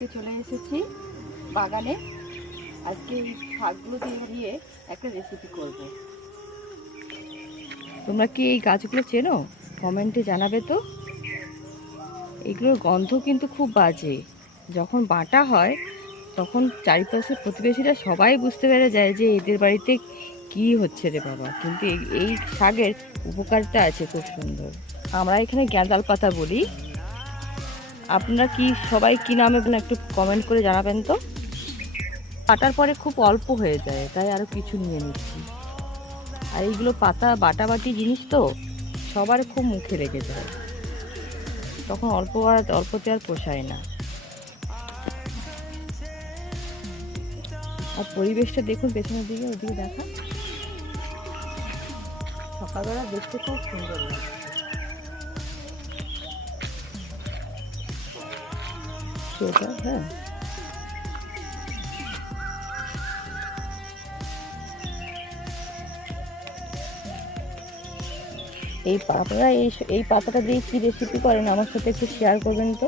চলে এসেছি বাগানে। আজকে এই শাকগুলো দিয়ে একটা রেসিপি করব। তোমরা কি এই গাছগুলো চেনো? কমেন্টে জানাবে তো। এগুলোর গন্ধ কিন্তু খুব বাজে। যখন বাটা হয় তখন চারিপাশের প্রতিবেশীরা সবাই বুঝতে পেরে যায় যে এদের বাড়িতে কি হচ্ছে রে বাবা। কিন্তু এই শাকের উপকারিতা আছে খুব সুন্দর। আমরা এখানে গ্যাঁদাল পাতা বলি। আপনারা কি সবাই কি নামে একটু কমেন্ট করে জানাবেন তো। কাটার পরে খুব অল্প হয়ে যায়, তাই আরও কিছু নিয়ে নিচ্ছি। আর এইগুলো পাতা বাটাবাটি জিনিস তো সবার খুব মুখে লেগে যায়, তখন অল্পতে আর পোষায় না। আর পরিবেশটা দেখুন, পেছনের দিকে ওদিকে দেখা, সকালবেলা দেখতে খুব সুন্দর লাগে। হ্যাঁ, আপনারা এই পাতাটা দিয়ে কি রেসিপি করেন আমার সাথে একটু শেয়ার করবেন তো।